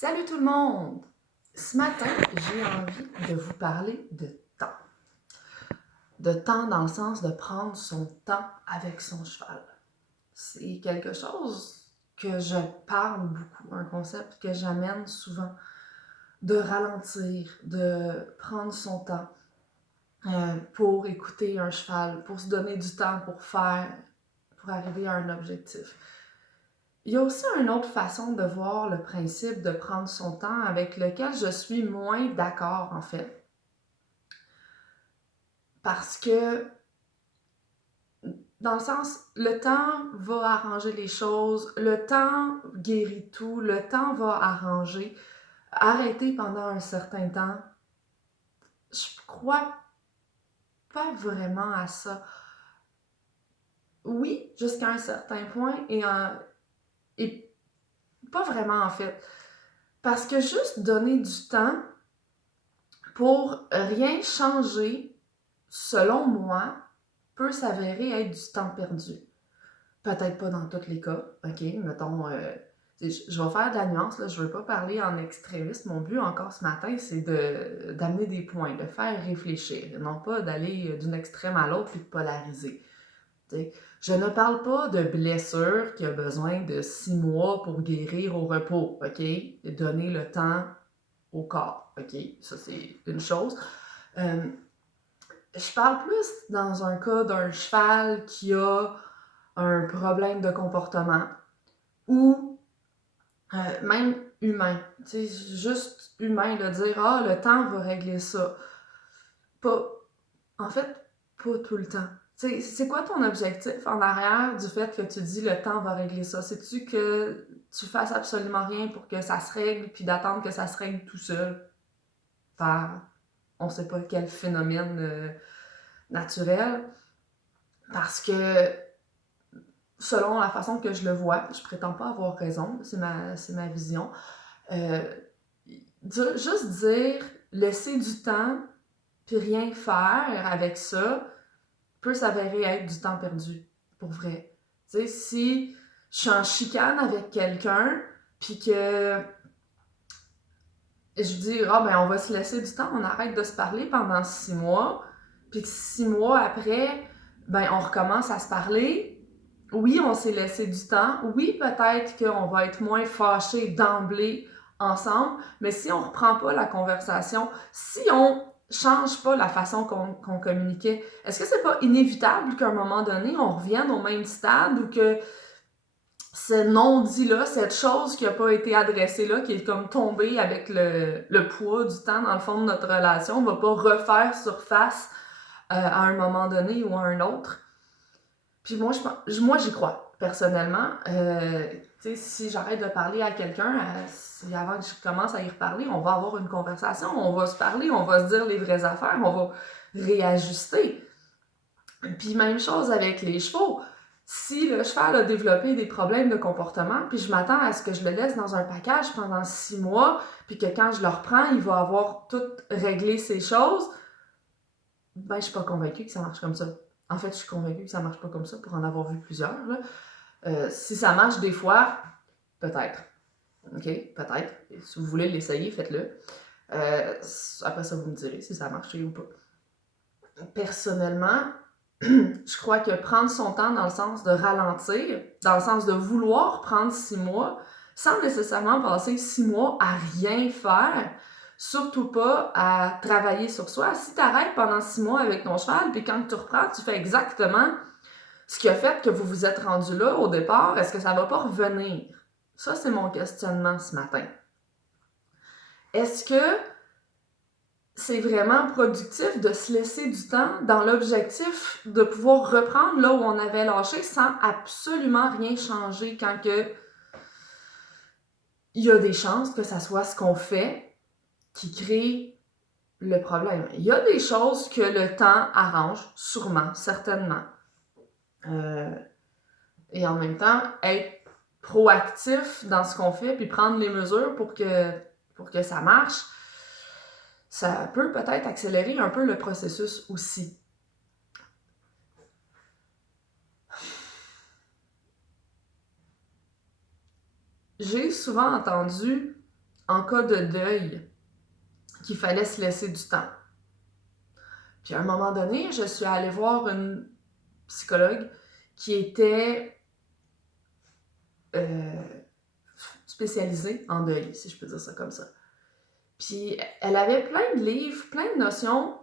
Salut tout le monde! Ce matin, j'ai envie de vous parler de temps. De temps dans le sens de prendre son temps avec son cheval. C'est quelque chose que je parle beaucoup, un concept que j'amène souvent. De ralentir, de prendre son temps pour écouter un cheval, pour se donner du temps pour arriver à un objectif. Il y a aussi une autre façon de voir le principe de prendre son temps avec lequel je suis moins d'accord en fait. Parce que, dans le sens, le temps va arranger les choses, le temps guérit tout, le temps va arranger. Arrêter pendant un certain temps, je crois pas vraiment à ça. Oui, jusqu'à un certain point et pas vraiment en fait. Parce que juste donner du temps pour rien changer, selon moi, peut s'avérer être du temps perdu. Peut-être pas dans tous les cas, ok? Mettons, je vais faire de la nuance, là, je veux pas parler en extrémiste. Mon but encore ce matin, c'est d'amener des points, de faire réfléchir, non pas d'aller d'une extrême à l'autre puis de polariser. T'sais, je ne parle pas de blessure qui a besoin de 6 mois pour guérir au repos, ok? Donner le temps au corps, ok? Ça, c'est une chose. Je parle plus dans un cas d'un cheval qui a un problème de comportement ou même humain. Tu sais, juste humain, de dire ah, le temps va régler ça. Pas, en fait, pas tout le temps. Tu sais, c'est quoi ton objectif en arrière du fait que tu dis le temps va régler ça? C'est-tu que tu fasses absolument rien pour que ça se règle puis d'attendre que ça se règle tout seul par on sait pas quel phénomène naturel? Parce que selon la façon que je le vois, je prétends pas avoir raison, c'est ma vision. Euh, juste dire, laisser du temps, puis rien faire avec ça, peut s'avérer être du temps perdu, pour vrai. Tu sais, si je suis en chicane avec quelqu'un, puis que je dis, ah ben on va se laisser du temps, on arrête de se parler pendant 6 mois, puis que 6 mois après, ben on recommence à se parler. Oui, on s'est laissé du temps. Oui, peut-être qu'on va être moins fâchés d'emblée ensemble, mais si on reprend pas la conversation, si on change pas la façon qu'on communiquait, est-ce que c'est pas inévitable qu'à un moment donné, on revienne au même stade ou que ce non-dit-là, cette chose qui a pas été adressée là, qui est comme tombée avec le poids du temps dans le fond de notre relation, va pas refaire surface à un moment donné ou à un autre? Puis moi j'y crois, personnellement. Tu sais, si j'arrête de parler à quelqu'un, si avant que je commence à y reparler, on va avoir une conversation, on va se parler, on va se dire les vraies affaires, on va réajuster. Puis même chose avec les chevaux. Si le cheval a développé des problèmes de comportement, puis je m'attends à ce que je le laisse dans un package pendant 6 mois, puis que quand je le reprends, il va avoir tout réglé ces choses, ben je suis pas convaincue que ça marche comme ça. En fait, je suis convaincue que ça marche pas comme ça pour en avoir vu plusieurs. Là. Si ça marche des fois, peut-être. OK? Peut-être. Si vous voulez l'essayer, faites-le. Après ça, vous me direz si ça a marché ou pas. Personnellement, je crois que prendre son temps dans le sens de ralentir, dans le sens de vouloir prendre 6 mois, sans nécessairement passer 6 mois à rien faire, surtout pas à travailler sur soi. Si tu arrêtes pendant 6 mois avec ton cheval, puis quand tu reprends, tu fais exactement ce qui a fait que vous vous êtes rendu là au départ, est-ce que ça va pas revenir? Ça, c'est mon questionnement ce matin. Est-ce que c'est vraiment productif de se laisser du temps dans l'objectif de pouvoir reprendre là où on avait lâché sans absolument rien changer quand que il y a des chances que ça soit ce qu'on fait qui crée le problème. Il y a des choses que le temps arrange, sûrement, certainement. Et en même temps, être proactif dans ce qu'on fait puis prendre les mesures pour que ça marche, ça peut peut-être accélérer un peu le processus aussi. J'ai souvent entendu en cas de deuil, qu'il fallait se laisser du temps. Puis à un moment donné, je suis allée voir une psychologue qui était spécialisée en deuil, si je peux dire ça comme ça. Puis elle avait plein de livres, plein de notions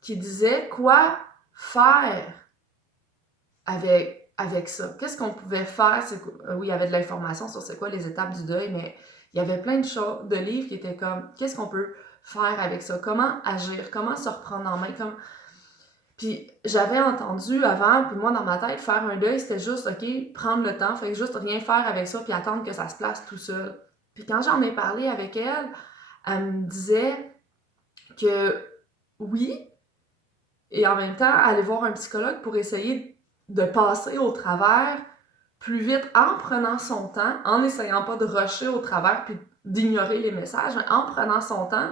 qui disaient quoi faire avec ça. Qu'est-ce qu'on pouvait faire? Oui, il y avait de l'information sur c'est quoi les étapes du deuil, mais il y avait plein de choses, de livres qui étaient comme qu'est-ce qu'on peut faire avec ça? Comment agir? Comment se reprendre en main? Puis j'avais entendu avant, puis moi dans ma tête, faire un deuil, c'était juste, OK, prendre le temps, fait juste rien faire avec ça, puis attendre que ça se place tout seul. Puis quand j'en ai parlé avec elle, elle me disait que oui, et en même temps, aller voir un psychologue pour essayer de passer au travers plus vite en prenant son temps, en n'essayant pas de rusher au travers puis d'ignorer les messages, mais en prenant son temps,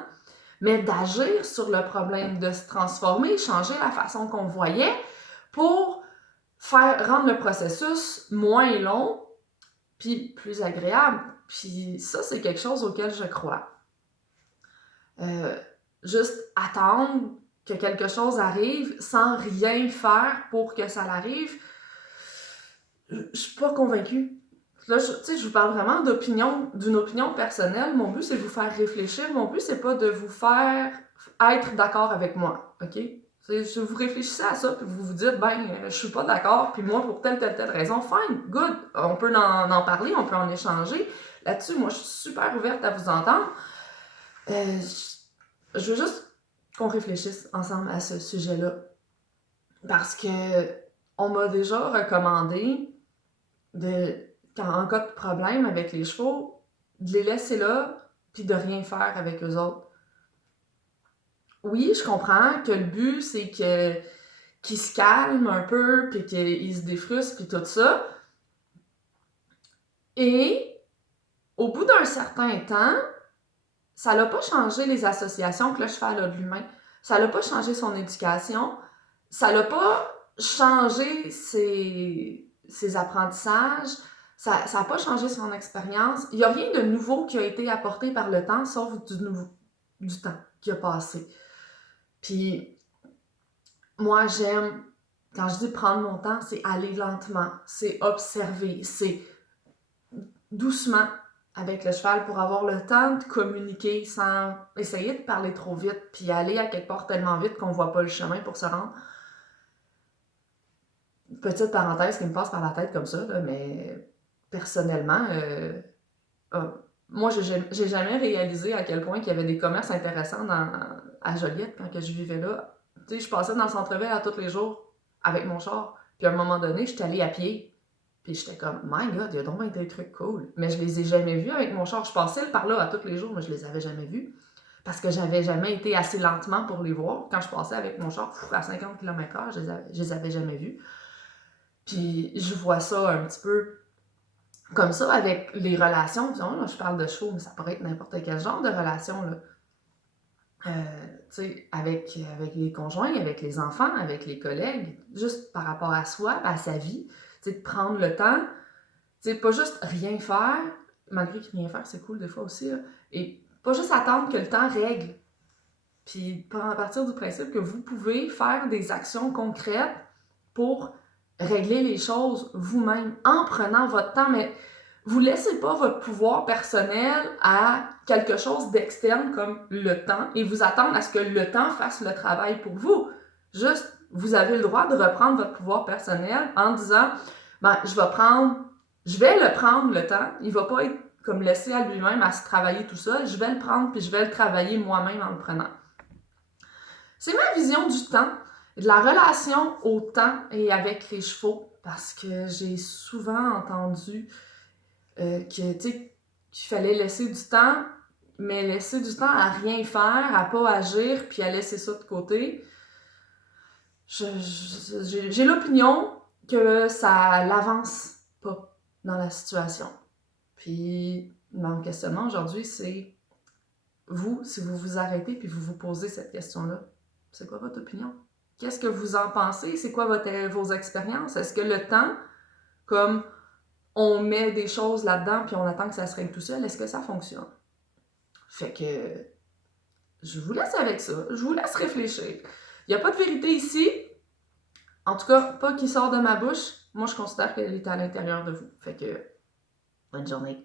mais d'agir sur le problème, de se transformer, changer la façon qu'on voyait pour rendre le processus moins long puis plus agréable. Puis ça, c'est quelque chose auquel je crois. Juste attendre que quelque chose arrive sans rien faire pour que ça arrive, je suis pas convaincue. Là, je vous parle vraiment d'une opinion personnelle. Mon but, c'est de vous faire réfléchir. Mon but, c'est pas de vous faire être d'accord avec moi, OK? Si vous réfléchissez à ça, puis vous vous dites, je suis pas d'accord, puis moi, pour telle raison, fine, good, on peut en parler, on peut en échanger. Là-dessus, moi, je suis super ouverte à vous entendre. Je veux juste qu'on réfléchisse ensemble à ce sujet-là. Parce que on m'a déjà recommandé en cas de problème avec les chevaux, de les laisser là, puis de rien faire avec eux autres. Oui, je comprends que le but, c'est qu'ils se calment un peu, puis qu'ils se défrustent, puis tout ça. Et au bout d'un certain temps, ça n'a pas changé les associations que le cheval a de l'humain. Ça n'a pas changé son éducation. Ça n'a pas changé ses apprentissages. Ça n'a pas changé son expérience. Il n'y a rien de nouveau qui a été apporté par le temps, sauf du temps qui a passé. Puis, moi, j'aime, quand je dis prendre mon temps, c'est aller lentement, c'est observer, c'est doucement avec le cheval pour avoir le temps de communiquer sans essayer de parler trop vite puis aller à quelque part tellement vite qu'on voit pas le chemin pour se rendre. Petite parenthèse qui me passe par la tête comme ça, là, mais personnellement, moi, j'ai jamais réalisé à quel point il y avait des commerces intéressants à Joliette quand que je vivais là. Tu sais, je passais dans le centre-ville à tous les jours avec mon char. Puis à un moment donné, j'étais allée à pied. Puis j'étais comme, my God, il y a donc des trucs cool. Mais je les ai jamais vus avec mon char. Je passais par là à tous les jours, mais je les avais jamais vus. Parce que j'avais jamais été assez lentement pour les voir. Quand je passais avec mon char à 50 km/h, je les avais jamais vus. Puis je vois ça un petit peu comme ça avec les relations. Disons, là, je parle de chevaux, mais ça pourrait être n'importe quel genre de relation, là. Tu sais, avec les conjoints, avec les enfants, avec les collègues, juste par rapport à soi, à sa vie, tu sais, de prendre le temps, tu sais, pas juste rien faire, malgré que rien faire, c'est cool des fois aussi, là, et pas juste attendre que le temps règle. Puis à partir du principe que vous pouvez faire des actions concrètes pour régler les choses vous-même en prenant votre temps, mais vous laissez pas votre pouvoir personnel à quelque chose d'externe comme le temps et vous attendre à ce que le temps fasse le travail pour vous. Juste, vous avez le droit de reprendre votre pouvoir personnel en disant, je vais le prendre le temps, il va pas être comme laissé à lui-même à se travailler tout seul, je vais le prendre puis je vais le travailler moi-même en le prenant. C'est ma vision du temps, de la relation au temps et avec les chevaux, parce que j'ai souvent entendu qu'il fallait laisser du temps, mais laisser du temps à rien faire, à pas agir, puis à laisser ça de côté. J'ai l'opinion que ça l'avance pas dans la situation. Puis mon questionnement aujourd'hui, c'est vous, si vous vous arrêtez puis vous vous posez cette question-là, c'est quoi votre opinion? Qu'est-ce que vous en pensez? C'est quoi vos expériences? Est-ce que le temps, comme on met des choses là-dedans puis on attend que ça se règle tout seul, est-ce que ça fonctionne? Fait que je vous laisse avec ça. Je vous laisse réfléchir. Il n'y a pas de vérité ici. En tout cas, pas qui sort de ma bouche. Moi, je considère qu'elle est à l'intérieur de vous. Fait que, bonne journée.